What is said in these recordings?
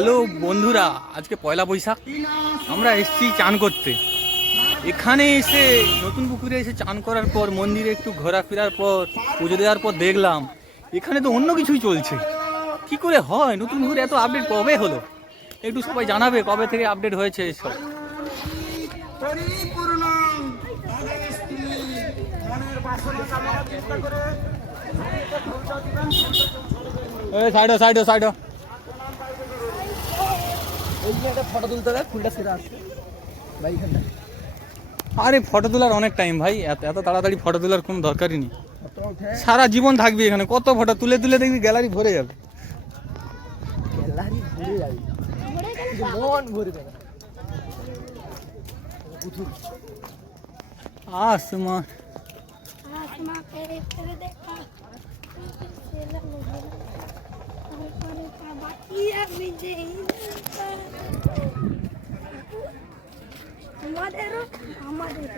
Hello বন্ধুরা, আজকে পয়লা বৈশাখ। আমরা এসেছি চান করতে। এখানে এসে নতুন পুকুরে এসে চান করার পর, মন্দিরে একটু ঘোরাফেরার পর, পুজো দেওয়ার পর দেখলাম, এখানে তো অন্য কিছুই চলছে। কি করে হয়? নতুন পুকুরে এত আপডেট কবে হলো? একটু সবাই জানাবে কবে থেকে আপডেট হয়েছে এসব। Side side side. যে একটা ফটো তুলতে হবে ফুলটা সেরা আসছে ভাই এখানটা আরে ফটো তোলার অনেক টাইম ভাই এত এত তাড়াতাড়ি ফটো তোলার কোনো দরকারই নেই। সারা জীবন থাকবি এখানে কত ফটো তুলে তুলে দেখবি গ্যালারি ভরে যাবে। গ্যালারি ভরে যাবে। কিন্তু মন ভরে যাবে। পুতুল আসমান আমাদের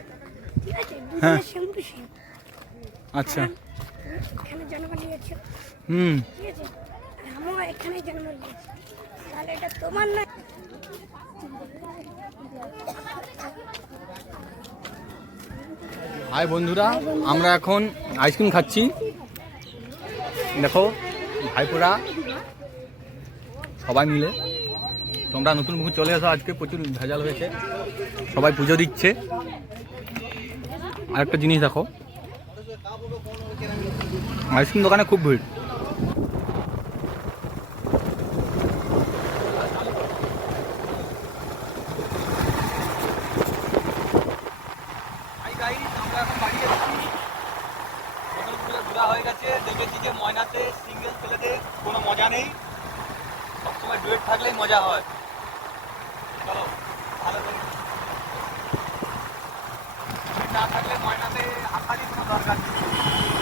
ঠিক আছে হ্যাঁ। Same to same. আচ্ছা। এখানে জন্ম নিয়েছে। হুম। ঠিক আছে এখানে জন্ম নিয়েছি। তাহলে এটা তোমার না হাই বন্ধুরা আমরা এখন আইসক্রিম খাচ্ছি। দেখো ভাইপোরা সবাই মিলে। তোমরা নতুন পুকুর চলে এসো আজকে, প্রচুর ভেজাল হয়েছে। সবাই পুজো দিচ্ছে। আর একটা জিনিস দেখো। আইসক্রিম দোকানে খুব ভিড়। হয়ে ময়নাতে সিঙ্গেল ছেলেতে কোনো মজা নেই। সবসময় ডুয়েট থাকলেই মজা হয় চলো ভালো করে না থাকলে ময়নাতে আসারই কোনো দরকার নেই।